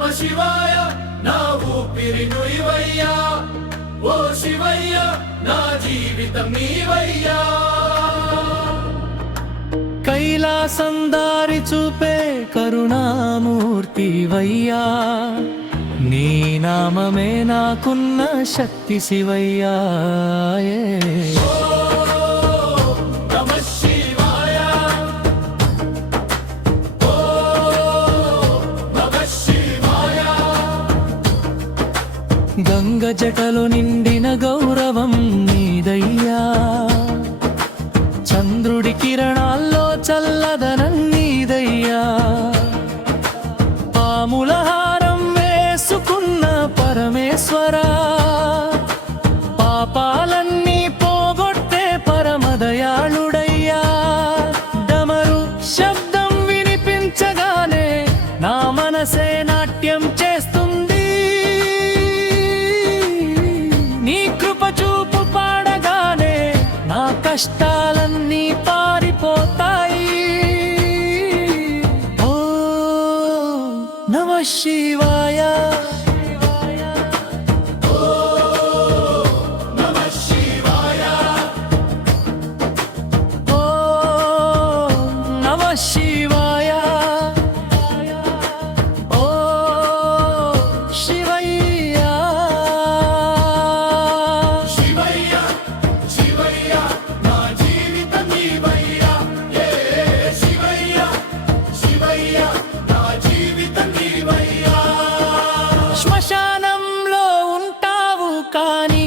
నమ శివాయ నా ఊపిరి నువ్వయ్యా ఓ శివయ్య నా జీవితం నీవయ్యా కైలాసం దారి చూపే కరుణామూర్తివయ్యా నీ నామమే నాకున్న శక్తి శివయ్యా గంగ జటలు నిండిన గౌరవం నీదయ్యా చంద్రుడి కిరణాల్లో చల్లదనం నీదయ్యా పాముల హారం వేసుకున్న పరమేశ్వరా పాపాలన్నీ పోగొట్టే పరమదయాళుడయ్యా డమరు శబ్దం వినిపించగానే నా మనసే నాట్యం చేస్తుంది కష్టాలన్నీ పారిపోతాయి ఓ నమః శివాయ శ్మశానంలో ఉంటావు కానీ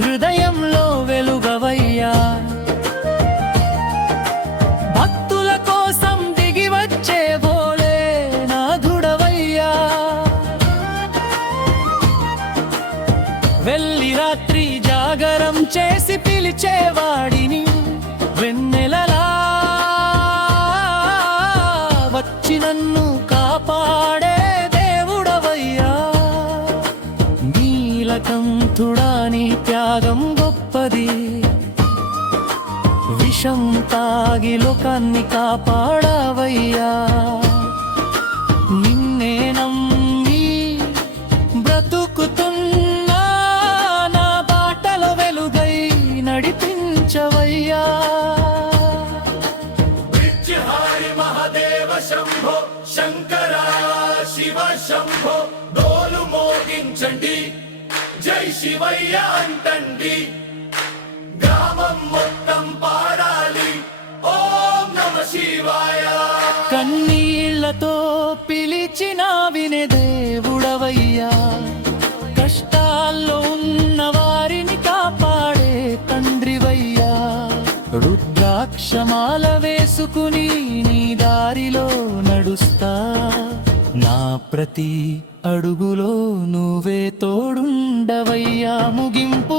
హృదయంలో వెలుగవయ్యా భక్తుల కోసం దిగి వచ్చే బోలే నాథుడవయ్యా వెళ్ళి రాత్రి జాగరం చేసి పిలిచేవాడిని వెన్నెలలా వచ్చి నన్ను కాపాడే నీలకంఠుడాని త్యాగం గొప్పది విషం తాగి లోకాన్ని కాపాడవయ్యా నిన్నే నమ్మి బ్రతుకుతున్నా నా బాటలో వెలుగై నడిపించవయ్యా మహాదేవ శంభో శంకర శివ శంభో డోలు మోగించండి జై శివయ్య అంటండి గ్రామం మొత్తం పాడాలి ఓం నమ శివాయ కన్నీళ్లతో పిలిచిన వినే దేవుడవయ్యా కష్టాల్లో ఉన్న వారిని కాపాడే తండ్రివయ్యా రుద్రాక్షమాల వేసుకుని నీ దారిలో నడుస్తా నా ప్రతి అడుగులో నువ్వే తోడుండవయ్యా ముగింపు